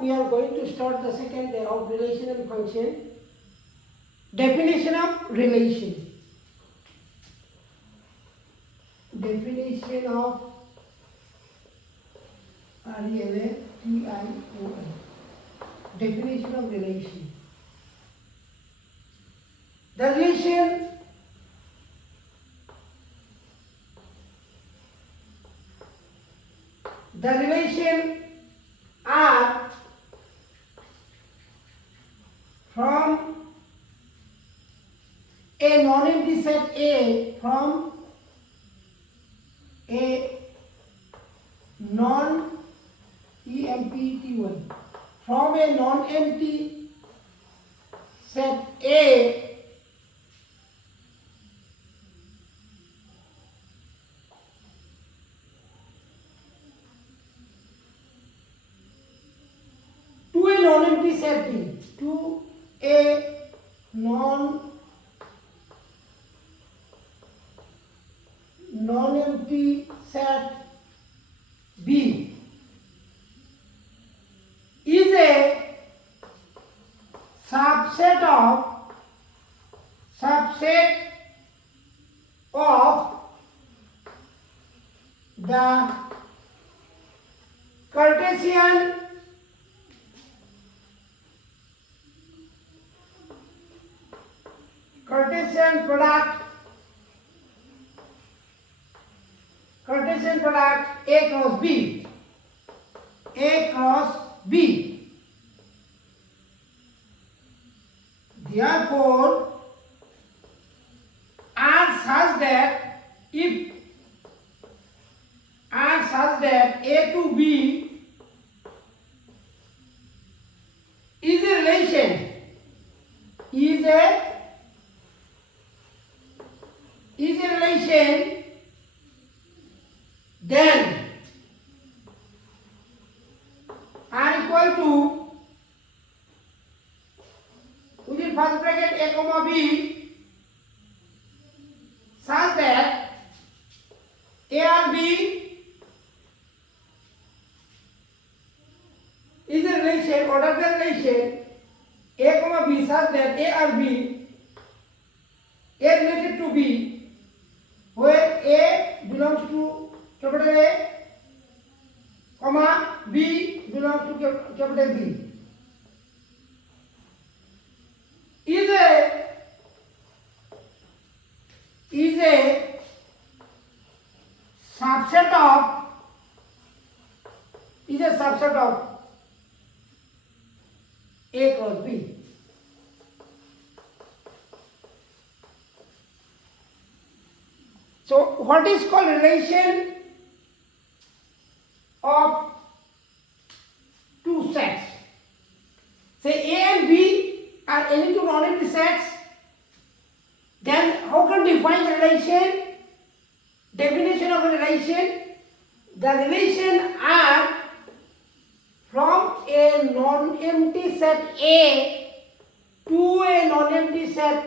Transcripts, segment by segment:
we are going to start the second day of relational function. Definition of relation. Definition of RELATION. Definition of relation. The relation are from a non-empty set A from a non-empty from a non-empty set A to a non-empty set B, to a non-empty set B is a subset of the Cartesian product A cross B. Therefore, are such that A to B is a relation, then are equal to within first bracket A comma B such that A and B is a relation, order the relation A comma B such that A and B A related to B, where A belongs to capital A, comma B belongs to capital B, is a subset of A cross B. So what is called relation of two sets? Say A and B are any two non-empty sets. Then how can we define the relation? Definition of a relation. The relation are from a non-empty set A to a non-empty set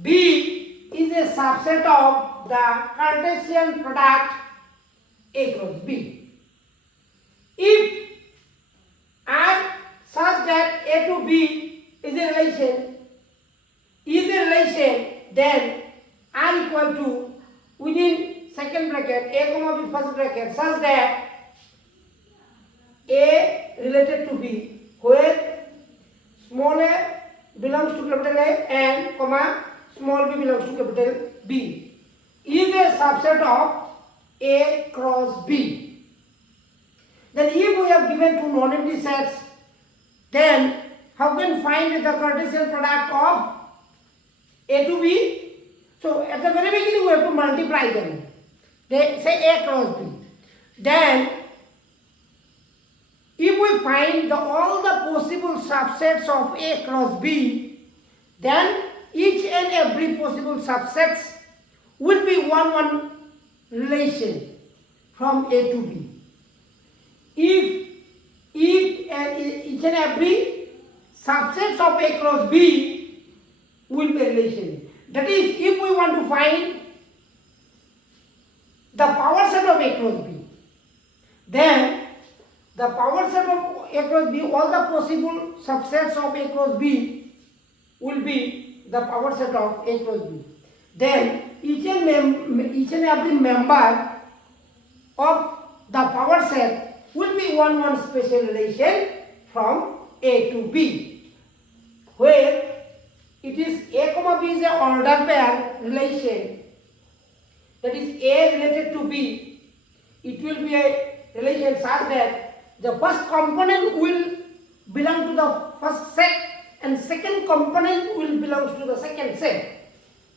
B is a subset of the Cartesian product A cross B. If R such that A to B is a relation, then R equal to within second bracket A comma B first bracket such that A related to B, where small a belongs to capital A and comma small b belongs to capital B, is a subset of A cross B. Then if we have given two non-empty sets, then how can we find the Cartesian product of A to B? So at the very beginning we have to multiply them. They say A cross B. Then if we find all the possible subsets of A cross B, then each and every possible subsets will be one relation from A to B. If each and every subsets of A cross B will be a relation. That is, if we want to find the power set of A cross B, then the power set of A cross B, all the possible subsets of A cross B will be the power set of A cross B. Then each and every member of the power set will be one special relation from A to B, where it is A comma B is an order pair relation, that is A related to B. It will be a relation such that the first component will belong to the first set and second component will belong to the second set.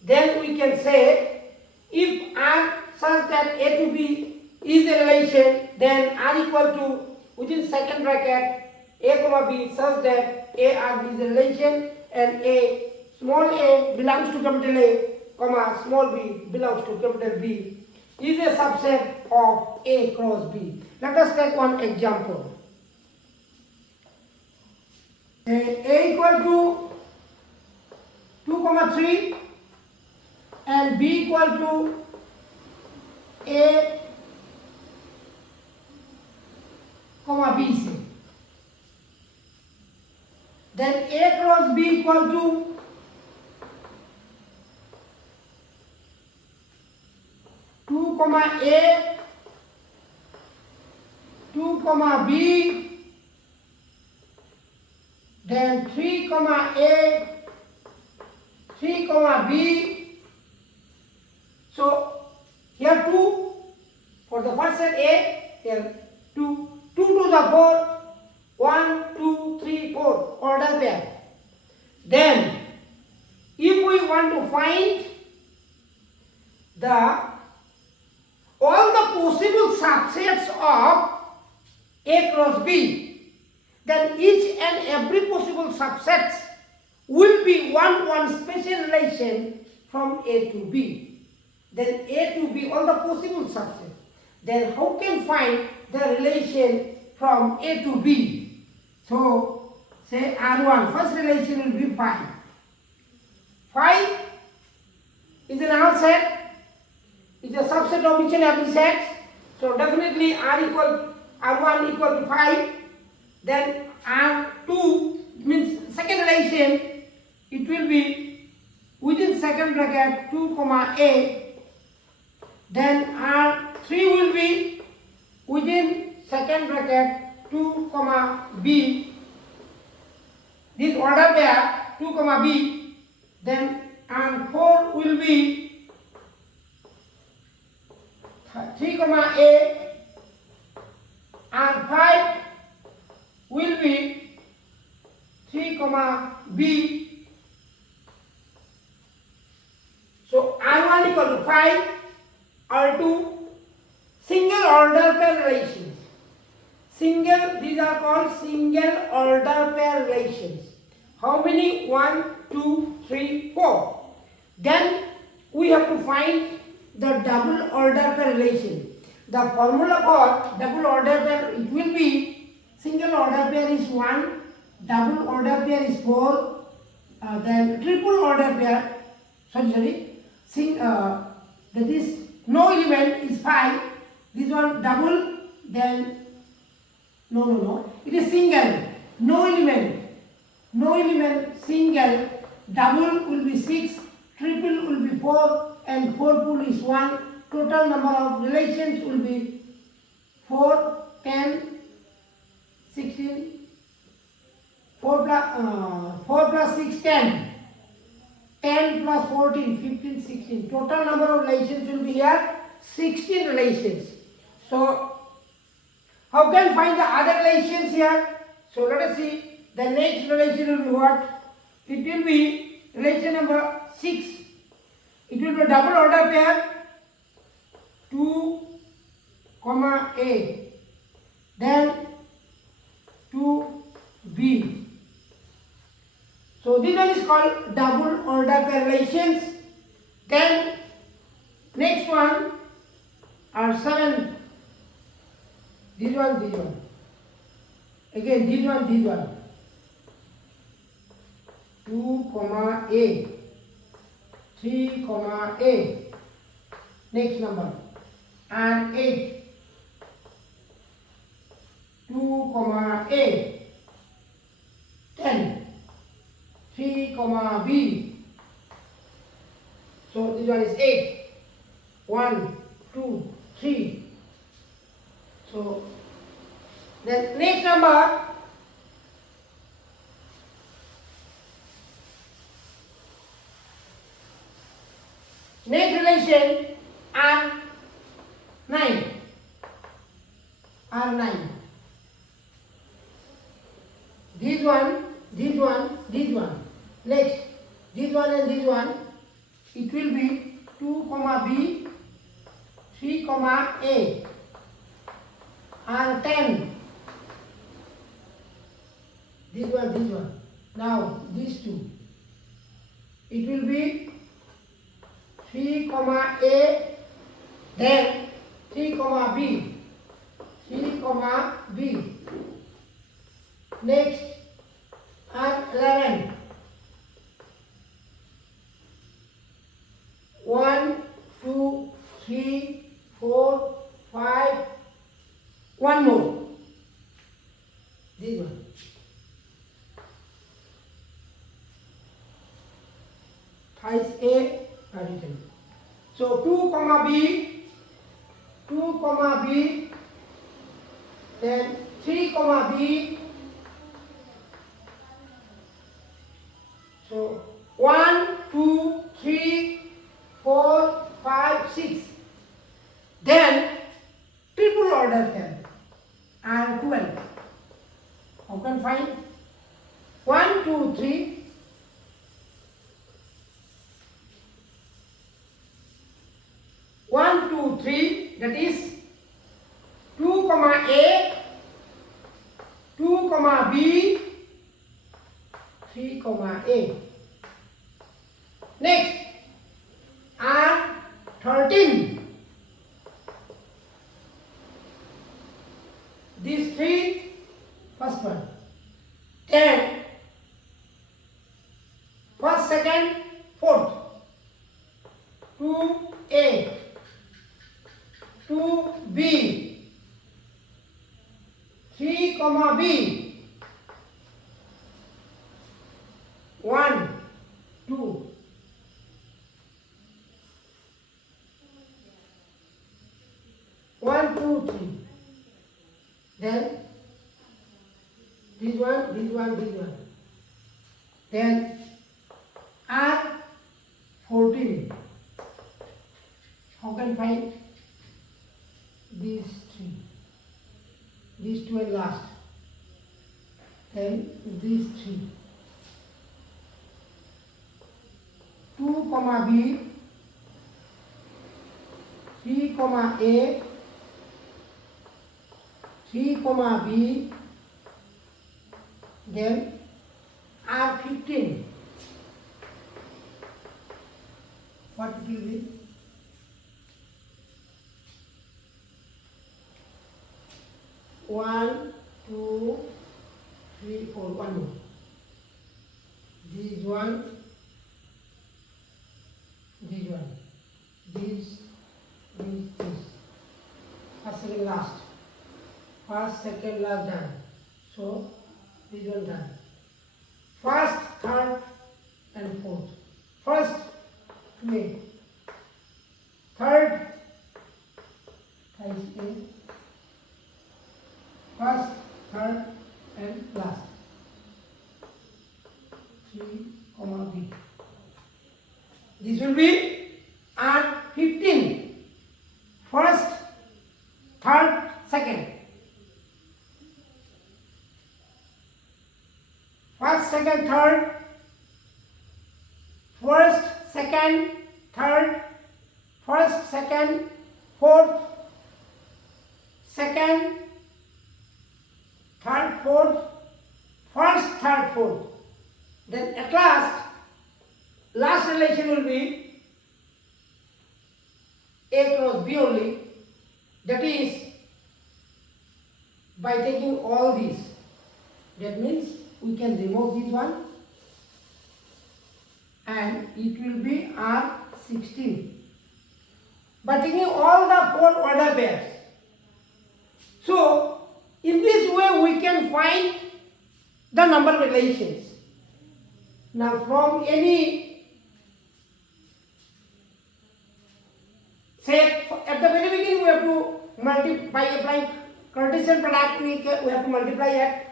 Then we can say if R such that A to B is a relation, then R equal to within second bracket A comma B such that A R B is a relation and A small a belongs to capital A comma small b belongs to capital B is a subset of A cross B. Let us take one example. A equal to 2, 3 and B equal to A, B C. Then A cross B equal to 2, A, 2, B, then 3, A, 3, B. So here 2 for the first set A, here 2, 2 to the 4, 1, 2, 3, 4 order pair. Then if we want to find all the possible subsets of A cross B, then each and every possible subsets will be one special relation from A to B. Then A to B, all the possible subsets. Then how can find the relation from A to B? So say R1, first relation will be 5. 5 is an R set. Is a subset of each and every set. So definitely R1 equal to 5. Then R2 means second relation, it will be within second bracket 2, A. Then R3 will be within second bracket 2, B. This order pair 2, B. Then R4 will be 3, A, R5 will be 3, B. So R1 equal to 5, R2, single order pair relations. These are called single order pair relations. How many? 1, 2, 3, 4. Then we have to find the double order pair relation. The formula for double order pair, it will be single order pair is 1, double order pair is 4, then triple order pair, that is no element is 5, this one double, then no, it is single, no element, single, double will be 6, triple will be 4, and 4 pool is 1. Total number of relations will be 4, 10, 16, 4 plus 6, 10. 10 plus 14, 15, 16. Total number of relations will be here 16 relations. So how can we find the other relations here? So let us see. The next relation will be what? It will be relation number 6. It will be a double order pair 2, A, then 2, B. So this one is called double order pair relations. Then next one are 7. This one. Again this one. 2, A. 3, A. Next number. And 8. 2 comma A, then 3 comma B. So this one is 8. 1, 2, 3. So then next number, next relation R9. R9. This one, this one, this one. Next, this one and this one. It will be 2 comma B, 3 comma A. R10. This one, this one. Now these two. It will be 3 comma A, then 3 comma B. 3 comma B. Next, R11. 1, 2, 3, 4, 5. One more. This one. Thighs A are written. So 2 comma B, 2 comma B, then 3 comma B. So 1, 2, 3, 4, 5, 6. Then triple order here and 12. How can find? 1, 2, 3. 1, 2, 3. That is 2 comma A, 2 comma B, 3 comma A. Next, R13. These three, first one. 10, first, second, fourth. 2A, 2B, 3 comma B, 1, 2. One, two, three. Then this one, this one, this one. Then R14. How can find these three? These two and last. Then these three. 2 comma B, 3 comma A, 3 comma B, then R15. What it will be? One, two, three, four. One more. This one, this one, this. First, second, last. First, second, last done. So this one done. First, third, and fourth. First, 2A. Third, thighs A. First, third, and last. 3 comma B. This will be R15. First, third, second. First, second, third. First, second, third. First, second, fourth. Second, third, fourth. First, third, fourth. Then at last relation will be A cross B only. That is by taking all these. That means we can remove this one and it will be R16. By taking all the 4 order pairs. So In this way we can find the number relations. Now from any, say at the very beginning we have to multiply by applying Cartesian product, we have to multiply it.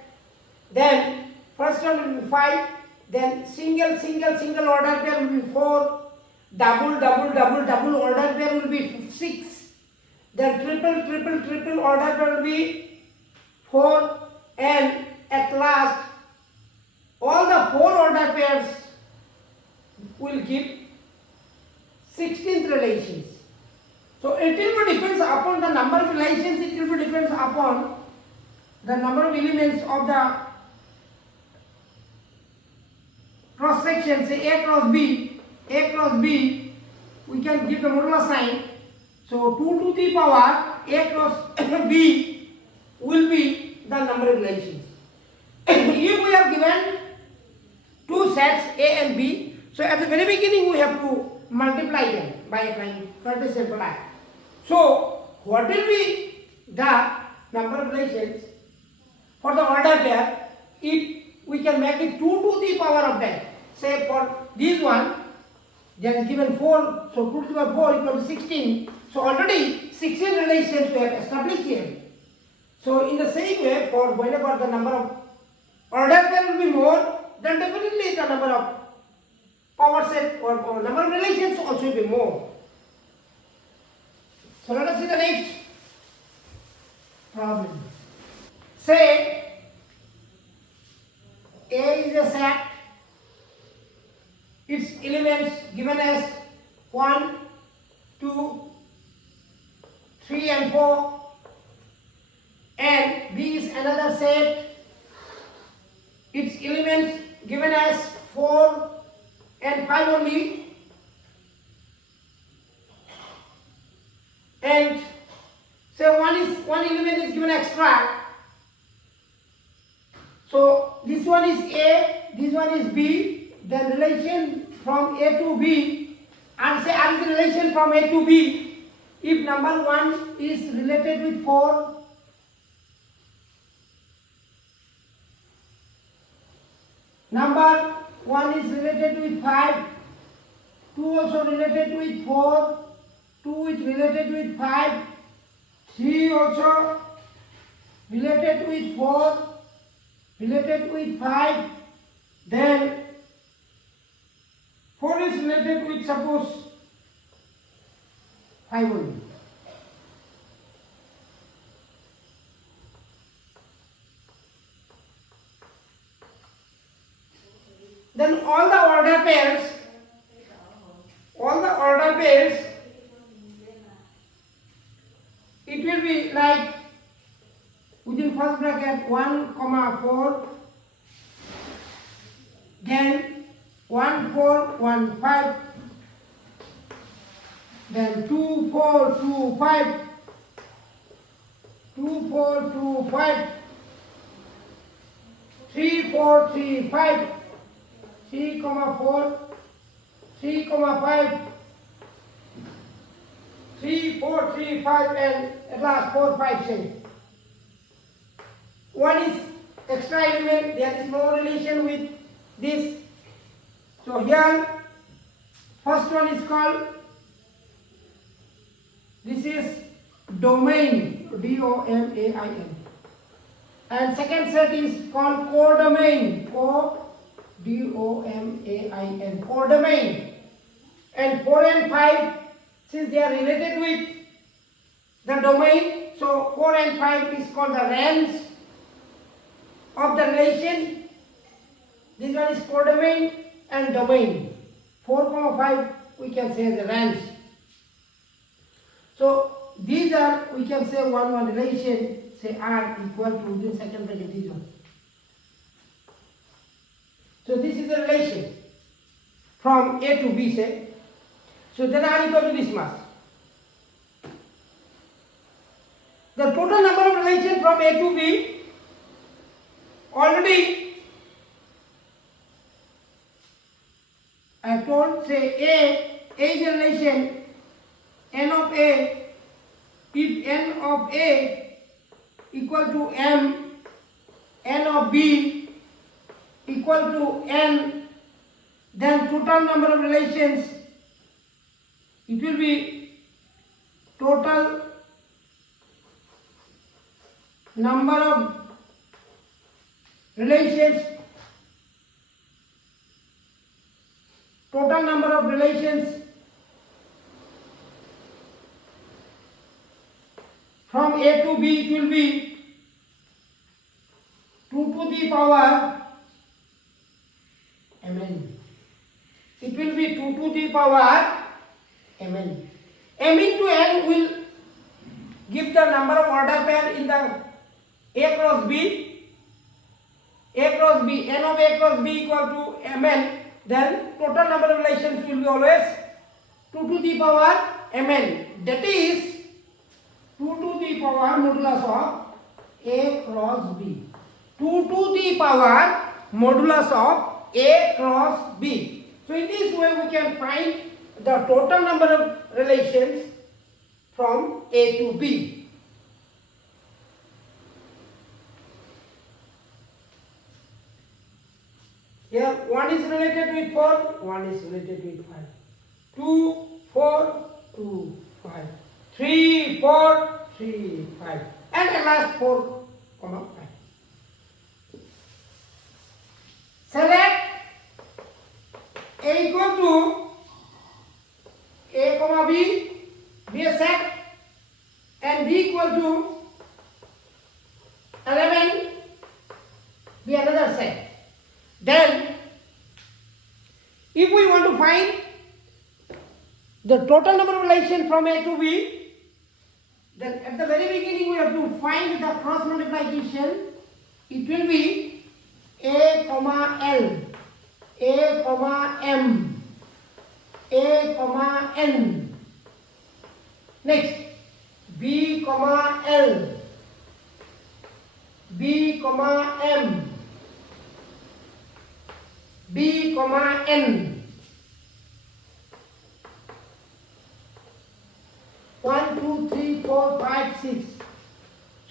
Then first one will be 5, then single order pair will be 4, double order pair will be 6, then triple order pair will be 4, and at last all the 4 order pairs will give 16th relations. So it will be depends upon the number of relations, it will be depends upon the number of elements of the cross section, say A cross B, we can give the modular sign. So 2 to the power A cross B will be the number of relations. If we have given two sets A and B, so at the very beginning we have to multiply them by applying Cartesian product. So what will be the number of relations for the order pair if we can make it 2 to the power of that? Say for this one, there is given 4, so 2 to the power 4 equal to 16. So already 16 relations we have established here. So in the same way, for whenever the number of order pair will be more, then definitely the number of power set or number of relations also will be more. So let us see the next problem. Say A is a set, its elements given as 1, 2, 3 and 4, and B is another set, its elements given as 4 and 5 only, and say one element is given extra. So this one is A, this one is B, then relation from A to B, and say R is the relation from A to B. If number 1 is related with 4, number 1 is related with 5, 2 also related with 4, 2 is related with 5, 3 also related with 4, related with 5, then 4 is related with suppose 5 only. Then all the order pairs, it will be like within first bracket 1, 4, then 1, 4, 1, 5, then 2, 4, 2, 5, 2, 4, 2, 5, 3, 4, 3, 5, 3, 4, 3, 5, 3, 4, 3, 5, and at last 4, 5, 6. One is extra element, there is no relation with this. So here, first one is called, this is domain, D-O-M-A-I-N. And second set is called codomain, D-O-M-A-I-N, codomain. And 4 and 5, since they are related with the domain, so 4 and 5 is called the range of the relation. This one is codomain and domain. 4, 5 we can say the range. So these are, we can say one relation, say R equal to the second bracket this one. So this is the relation from A to B, say. So then R equal to this much. The total number of relations from A to B, already I have told, say A is a relation N of A, if N of A equal to m, n of b equal to n, then total number of relations, it will be total number of relations, total number of relations from A to B, it will be 2 to the power mn. It will be 2 to the power mn. M into n will give the number of order pair in the A cross B. A cross B, n of A cross B equal to mn, then total number of relations will be always 2 to the power mn. That is 2 to the power modulus of A cross B. 2 to the power modulus of A cross B. So in this way we can find the total number of relations from A to B. Here 1 is related with 4, 1 is related with 5. 2, 4, 2, 5. 3, 4, 3, 5. And at last 4, 5. Select A equal to A comma B, be a set, and B equal to 11, be another set. Then, if we want to find the total number of relations from A to B, then at the very beginning we have to find the cross multiplication. It will be A comma L, A comma M, A comma N. Next, B comma L, B comma M, B comma N. 1, 2, 3, 4, 5, 6.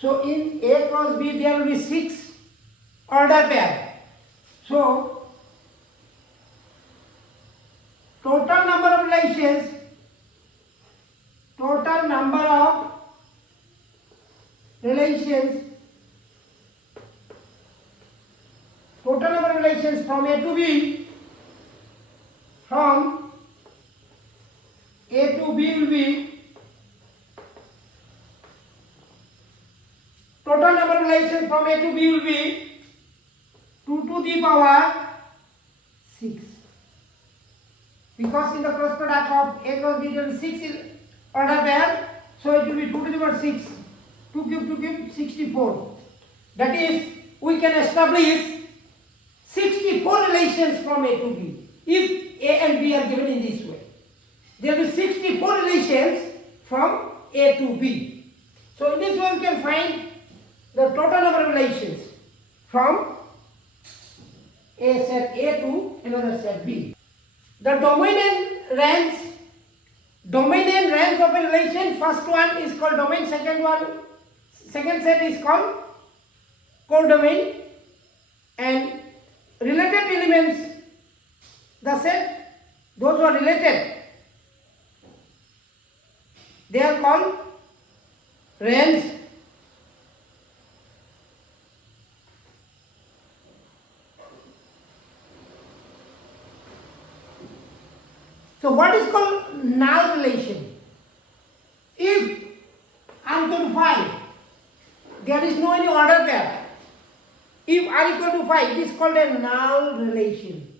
So in A cross B there will be 6 order pair. So total number of relations, total number of relations, total number of relations from A to B, from A to B will be, total number of relations from A to B will be 2 to the power 6. Because in the cross product of A cross B there will be 6 order pair, so it will be 2 to the power 6. 2 cube 64. That is, we can establish 64 relations from A to B. If A and B are given in this way, there will be 64 relations from A to B. So in this way we can find the total number of relations from a set A to another set B. The domain and range of a relation, first one is called domain, second set is called codomain, and related elements, the set, those who are related, they are called range. So what is called null relation? If r equal to 5, there is no any order pair. If r equal to 5, it is called a null relation.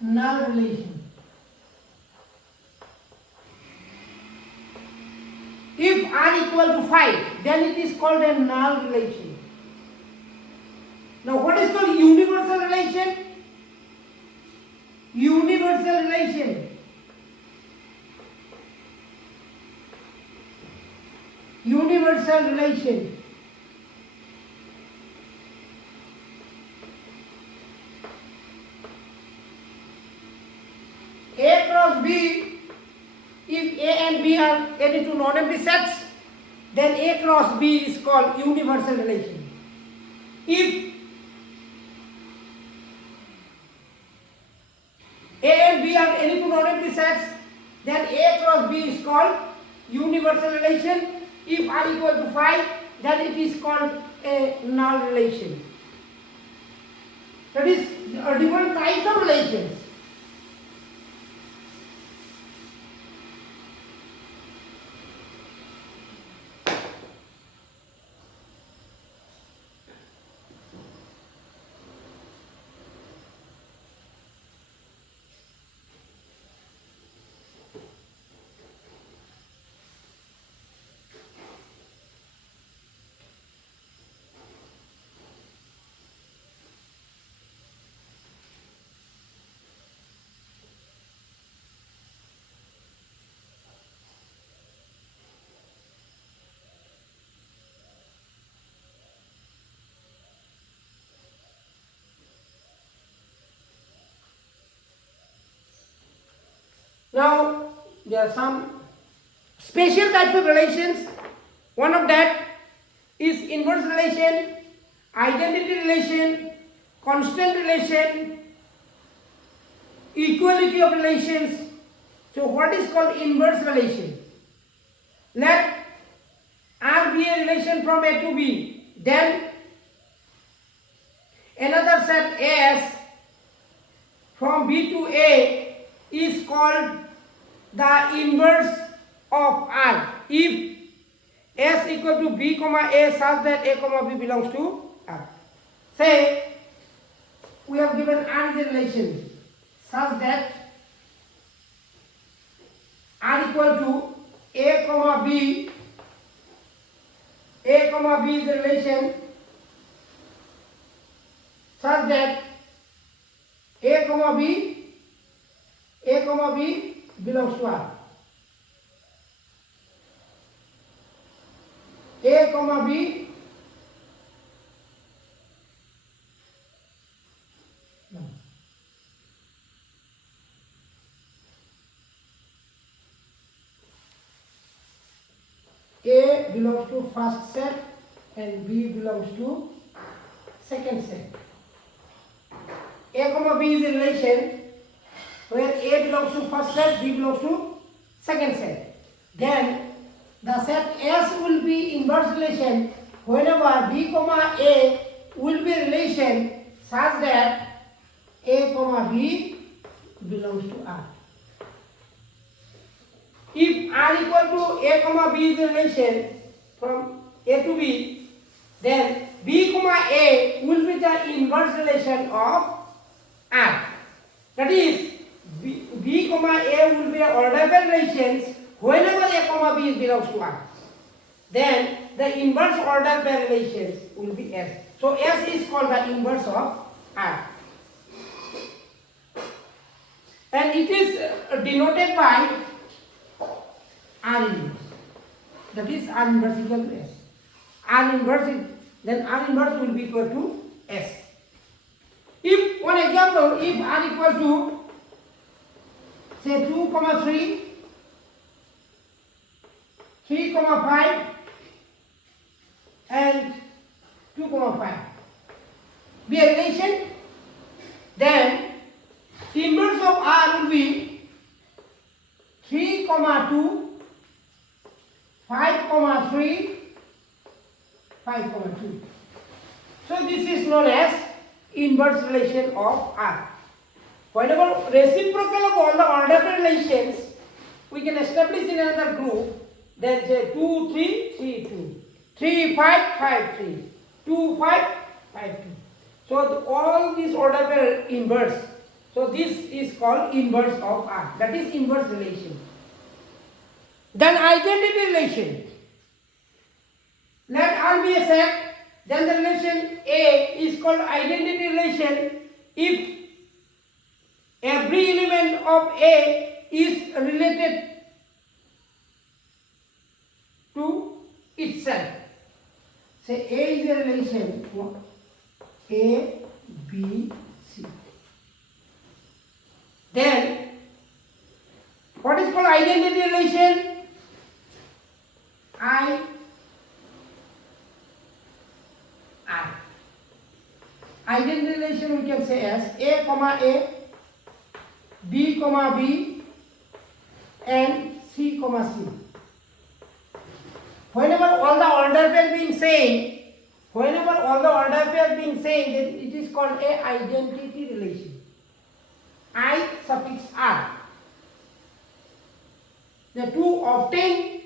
Null relation. If r equal to 5, then it is called a null relation. Now what is called universal relation? Universal relation. Universal relation. A cross B, if A and B B are any two non-empty sets, then A cross B is called universal relation. If A and B are any two non-empty sets, then A cross B is called universal relation. If R equal to 5, then it is called a null relation. That is different types of relations. Now, there are some special types of relations. One of that is inverse relation, identity relation, constant relation, equality of relations. So, what is called inverse relation? Let R be a relation from A to B, then another set S from B to A is called the inverse of R. If S equal to B comma A such that A comma B belongs to R. Say we have given R is a relation such that R equal to A comma B. A comma B is a relation such that A comma B belongs to R. A comma B A belongs to first set and B belongs to second set. A comma B is a relation where A belongs to first set, B belongs to second set. Then the set S will be inverse relation whenever B comma A will be a relation such that A comma B belongs to R. If R equal to A comma B is a relation from A to B, then B comma A will be the inverse relation of R. That is, B comma A will be orderable relations whenever A comma B belongs to R. Then the inverse order pair relations will be S. So S is called the inverse of R. And it is denoted by R inverse. That is R inverse equal to S. R inverse is, then R inverse will be equal to S. If, one example, if R equal to say 2 comma 3, 3 comma 5 and 2 comma 5 be a relation, then the inverse of R will be 3 comma 2, 5 comma 3, 5 comma 2. So this is known as inverse relation of R. Whenever reciprocal of all the order relations we can establish in another group, then say 2, 3, 3, 2, 3, 5, 5, 3, 2, 5, 5, 2. So all these order pair inverse. So this is called inverse of R. That is inverse relation. Then identity relation. Let R be a set, then the relation A is called identity relation if every element of A is related to itself. Say A is a relation A, B, C. Then what is called identity relation? I R. Identity relation we can say as A comma A, B comma B, and C comma C. Whenever all the order pair being same, then it is called a identity relation. I suffix R. The to obtain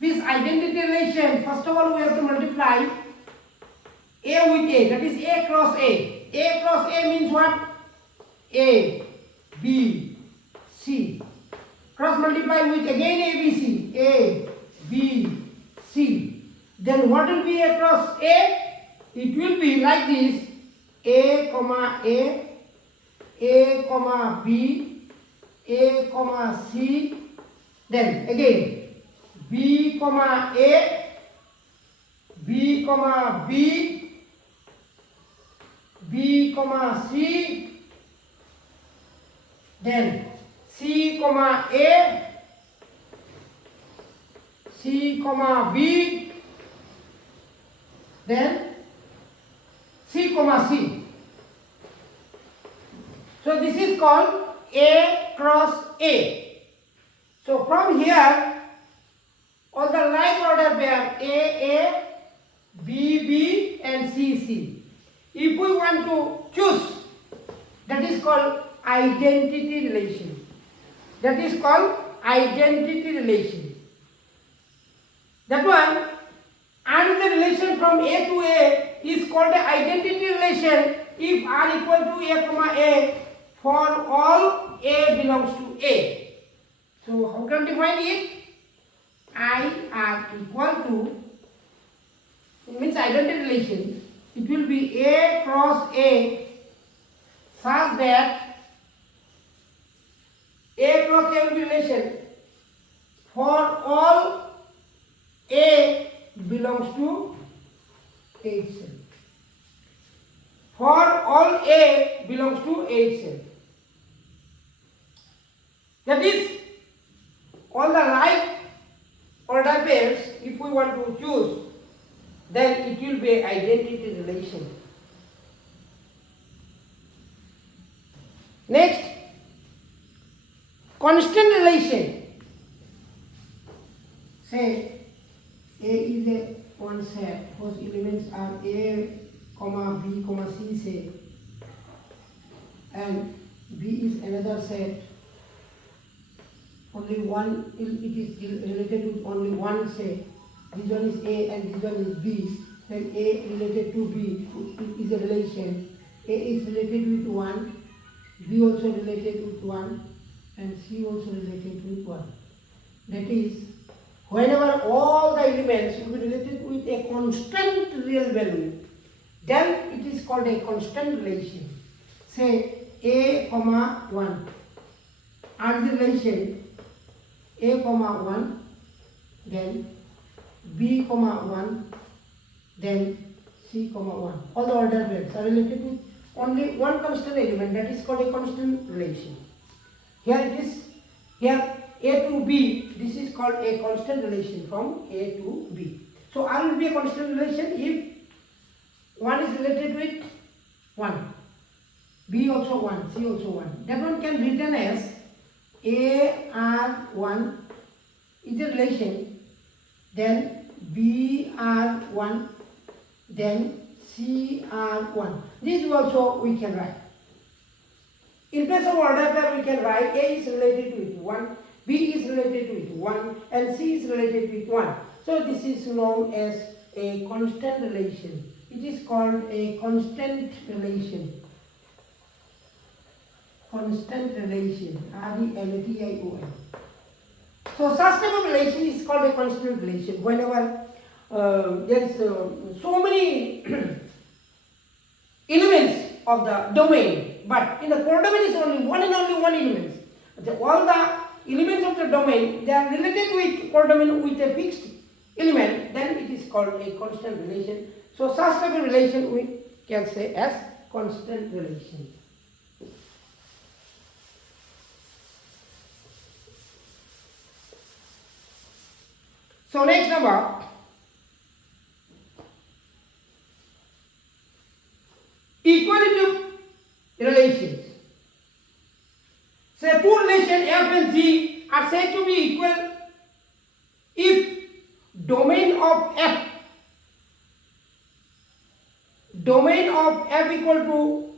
this identity relation, first of all we have to multiply A with A, that is A cross A. A cross A means what? A, B, C. Cross multiply with again A, B, C. A, B, C. Then what will be A cross A? It will be like this: A comma B, A comma C. Then again B comma A, B comma B, B comma C. Then C comma A, C comma B, then C comma C. So this is called A cross A. So from here, all the like order pair A, B, B, and C, C. If we want to choose, that is called identity relation. That is called identity relation. That one, and the relation from A to A is called an identity relation if R equal to A comma A for all A belongs to A. So how can we define it? I R equal to, it means identity relation, it will be A cross A such that A cross A will be relation for all A belongs to A itself. For all A belongs to A itself. That is, all the like order pairs, if we want to choose, then it will be identity relation. Next, constant relation. Say A is a one set whose elements are A, comma B, comma C, say, and B is another set. Only one, it is related with only one, say, this one is A and this one is B, then A related to B is a relation. A is related with 1, B also related with 1, and C also related with 1. That is, whenever all the elements will be related with a constant real value, then it is called a constant relation. Say A comma 1, and the relation A comma 1, then B comma 1, then C comma 1. All the order pairs are related with only one constant element, that is called a constant relation. Here it is, here A to B, this is called a constant relation from A to B. So R will be a constant relation if 1 is related with 1, B also 1, C also 1. That one can be written as AR1 is a relation, then BR1, then CR1. This also we can write. In place of order pair, we can write A is related with 1, B is related with 1, and C is related with 1. So this is known as a constant relation. It is called a constant relation. Constant relation, R-E-L-A-T-I-O-N. So such type of relation is called a constant relation. Whenever there is so many elements of the domain, but in the codomain is only one and only one element. All the elements of the domain, they are related with codomain with a fixed element, then it is called a constant relation. So such type of relation we can say as constant relation. So next number, equality relations. Say two relations F and G are said to be equal if domain of F equal to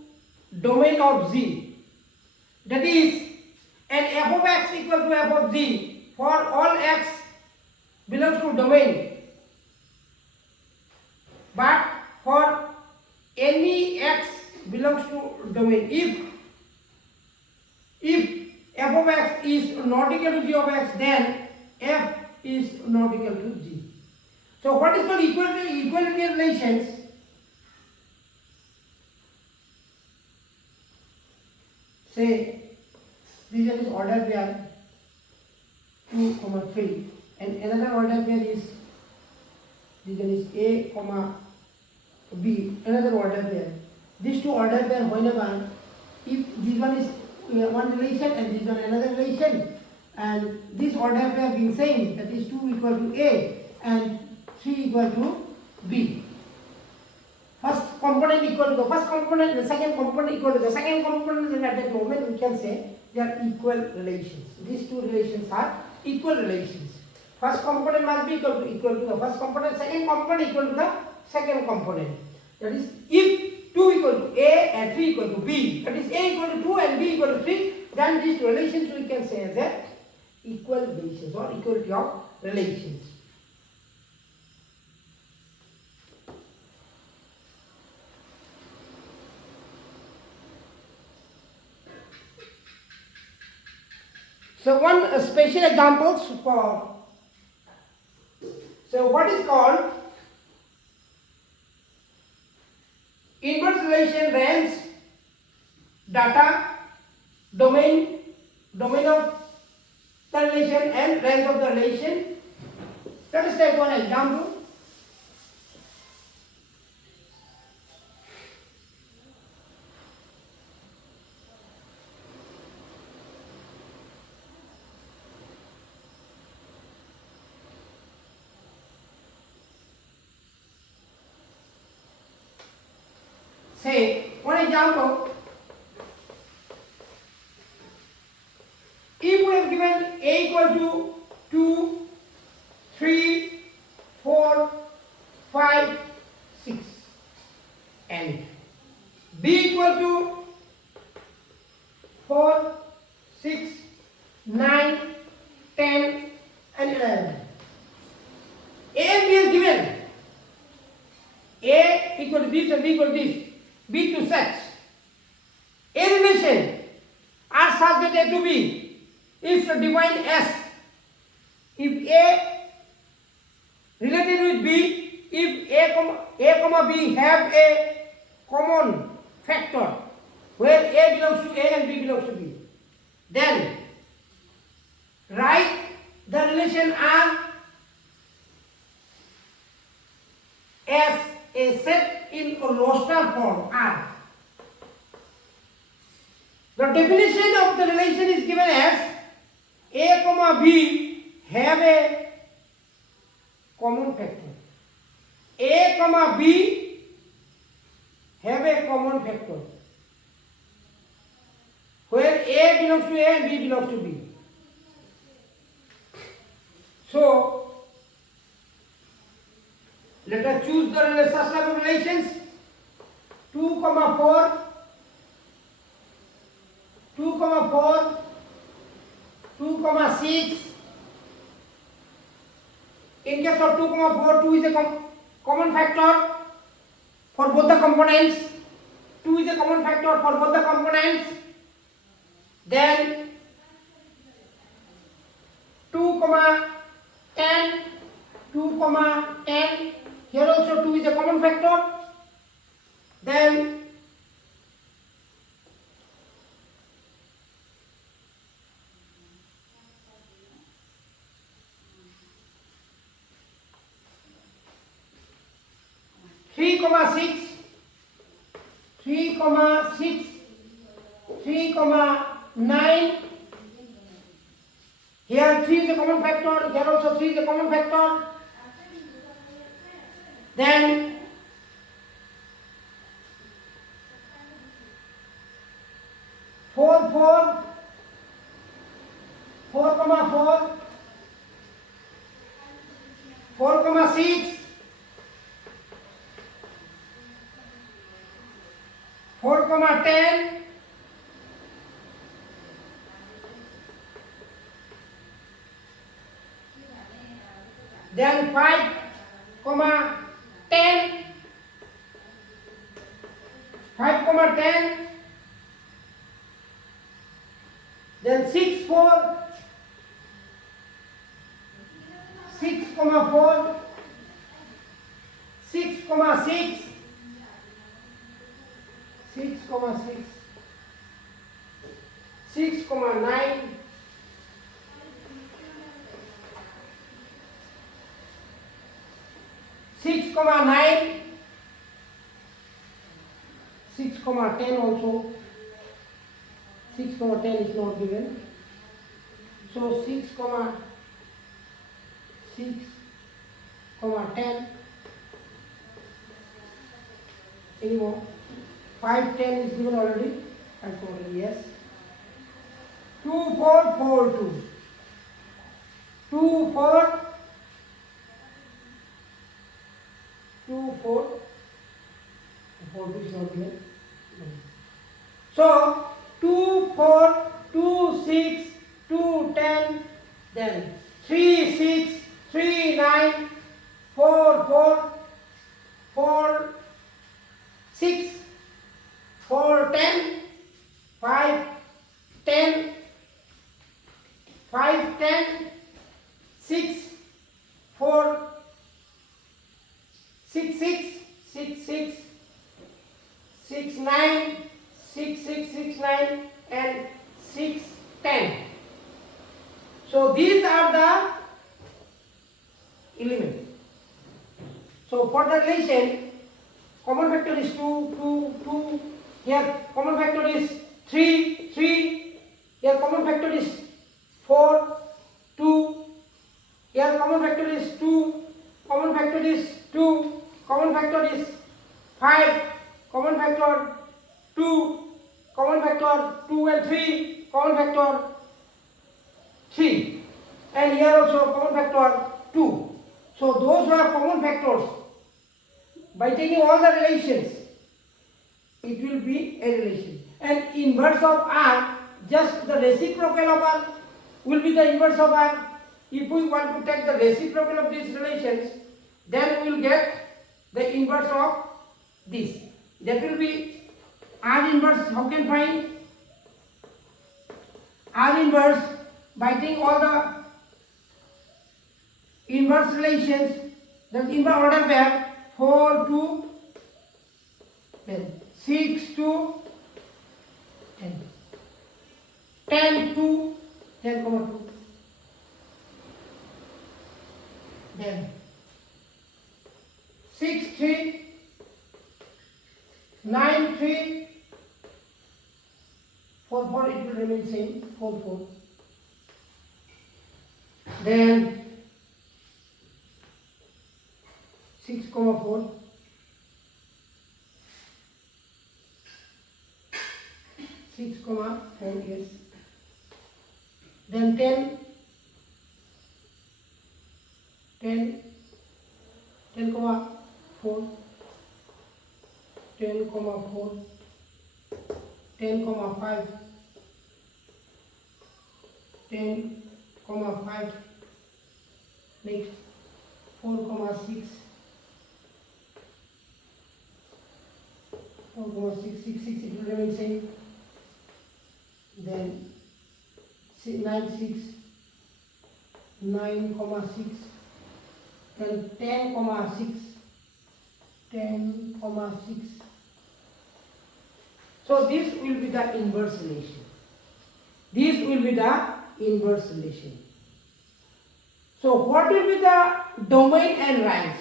domain of Z. That is, an f of x equal to f of z for all x belongs to domain, but for any x belongs to domain. If f of x is not equal to g of x, then f is not equal to g. So what is called equality relations? Say this one is order pair 2, 3, and another order pair is this one is a, b, another order pair. These two order pair, whenever if this one is one relation and this one another relation, and this order pair being same, that is 2 equal to a and 3 equal to b. First component equal to the first component, the second component equal to the second component, and at that moment we can say they are equal relations. These two relations are equal relations. First component must be equal to the first component, second component equal to the second component. That is, if 2 equal to a and 3 equal to b, that is a equal to 2 and b equal to 3, then these relations we can say as a equal relations or equality of relations. So one special examples for, so what is called inverse relation, range, data, domain of the relation and range of the relation. Let us take one example. Say, one example, if we have given a equal to 2, 3, 4, 5, 6 and b equal to 4, 6, 9, 10 and 11. A and b is given. A equal to this and b equal to this. B to such. A relation are such that A to B is defined as if A related with B, if A, B have a common factor where A belongs to A and B belongs to B, then write the relation R as a set in a roster form R. The definition of the relation is given as A, B have a common factor. A, B have a common factor where A belongs to A and B belongs to B. So let us choose the such type of relations. 2, 4, 2, 4, 2, 6. In case of 2, 4, 2 is a common factor for both the components. 2 is a common factor for both the components. Then 2, 10, 2, 10. Here also 2 is a common factor. Then three, 6, 3, 6, 3, 9, Here 3 is a common factor. Here also 3 is a common factor. Then four, 4,6, 4,10, then 5,10, 5,10, then 6, 4, 6,4, 6,6, 6,6, 6,9, 6,9, 6,10 also. 6,10 is not given. So 6,10 anymore. 510 is given already. I told you yes. 2,4,4,2. 2,4, 2,4, 4,2 is not given. So 2,4, 2,6, 2,10, then 3,6, 3,9, 4,4, 4,6, 4,10, 5,10, 5,10, 6, 4, 6, 6, 6, 6, 6, 9, 6, 6, 6, 9 and 6, 10. So these are the elements. So for the relation, common factor is 2, 2, 2. Here common factor is 3, 3. Here common factor is 4, 2. Here common factor is 2. Common factor is 2. Common factor is 5. Common factor 2. Common factor 2 and 3. Common factor 3. And here also common factor 2. So those who are common factors, by taking all the relations, it will be a relation. And inverse of R, just the reciprocal of R will be the inverse of R. If we want to take the reciprocal of these relations, then we will get the inverse of this. That will be R inverse. How can find R inverse? By taking all the inverse relations. The inverse order pair 4 to 10, 6 to 10, 10 to 10,2, then 6, 3, 9, 3, 4, 4, it will remain same, 4, 4. Then 6, 4, 6, 4, yes. Then 10, 10, 10, 4, 10, 4, 10, 5, 10, 5, next 4, 6, 4, 6, 6, 6, it will remain same. Then 9, 6, 9, 6, then 10, 6, 10, 6. So this will be the inverse relation. This will be the inverse relation. So what will be the domain and range?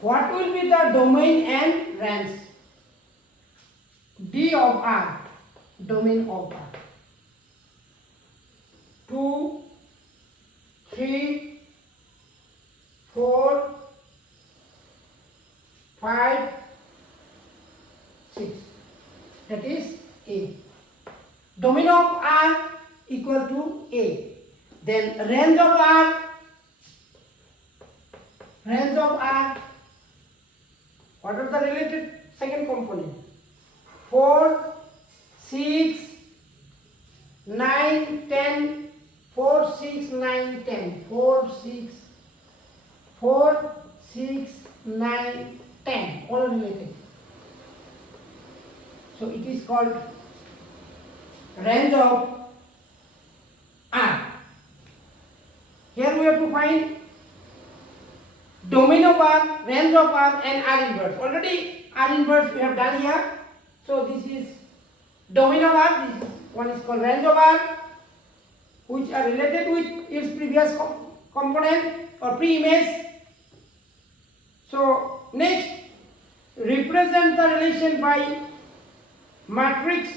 What will be the domain and range? D of R, domain of R. 2, 3, 4, 5, 6. That is A. Domino of R equal to A. Then range of R, what are the related second component? 4, 6, 9, 10, 4, 6, 9, 10, 4, 6, 9, 10, all related. So it is called range of R. Here we have to find domain of R, range of R and R inverse. Already R inverse we have done here. So this is domain of R, this is one is called range of R, which are related with its previous component or pre-image. So next, represent the relation by matrix,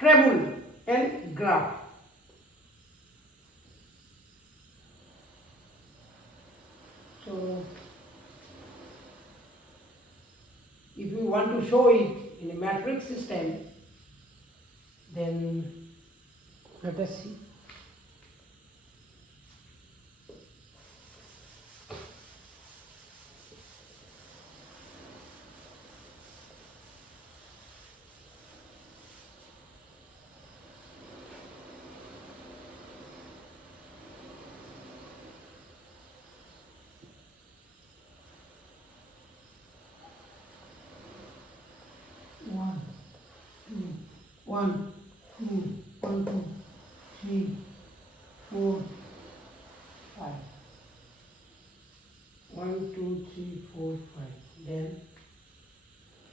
table and graph. So if we want to show it in a matrix system, then let us see. One, two, 3, 4, 5. 1, 2, 3, 4, 5. Then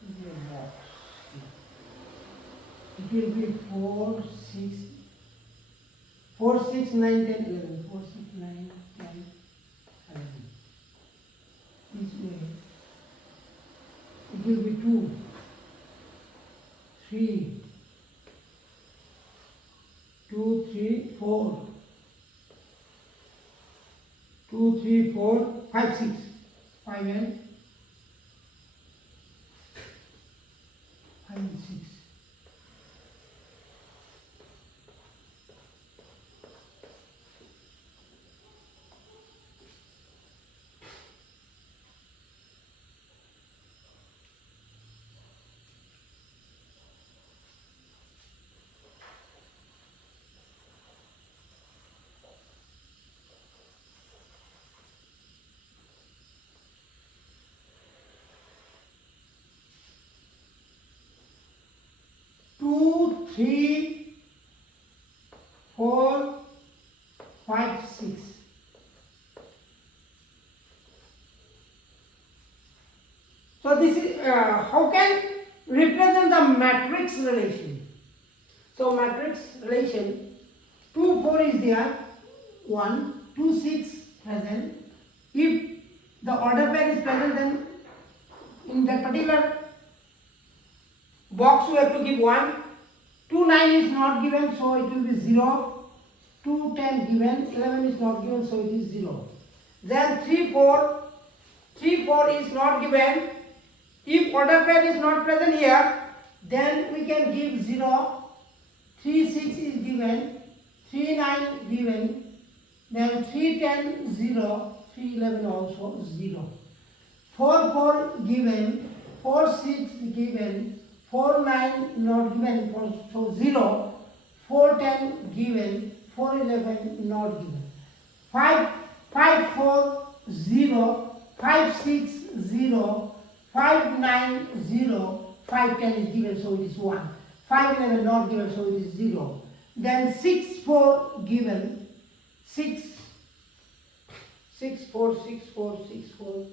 the box. It will be 4, 6, 9, 10, 11. 4, 6, 9, 10, 11. This way. It will be 2, 3, 2, 3, 4, 2, 3, 4, 5, 6, 5 and 6. Two, 3, 4, 5, 6. So this is how can represent the matrix relation. So matrix relation 2, 4 is there, 1, 2, 6 present. If the order pair is present, then in that particular box we have to give 1. 2, 9 is not given, so it will be 0. 2, 10 given, 11 is not given, so it is 0. Then 3, 4 is not given. If order pair is not present here, then we can give 0. 3, 6 is given, 3, 9 given, then 3, 10, 0, 3, 11 also 0. 4, 4 given, 4, 6 given, 4, 9 not given, so 0. 4, 10 given, 4, 11 not given. 5, 4, 0, 5, 6, 0, 5, 9, 0, 5, 10 is given, so it is 1. 5, 11 not given, so it is 0. Then 6, 4 given, 6, 4, 6, 4, 6, 4.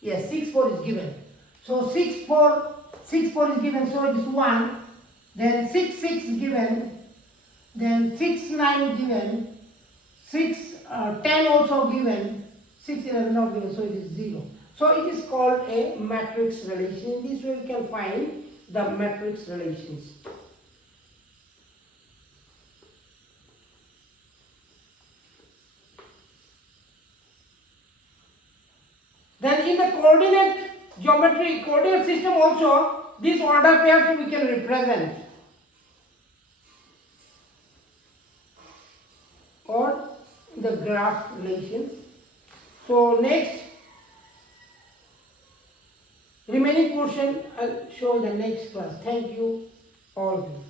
Yes, 6, 4 is given. So 6, 4 is given, so it is 1. Then 6, 6 given. Then 6, 9 given. 6, 10 also given. 6, 11 not given, so it is 0. So it is called a matrix relation. In this way we can find the matrix relations. And in the coordinate geometry, coordinate system also, these order pairs we can represent. Or the graph relations. So next, remaining portion I'll show in the next class. Thank you all.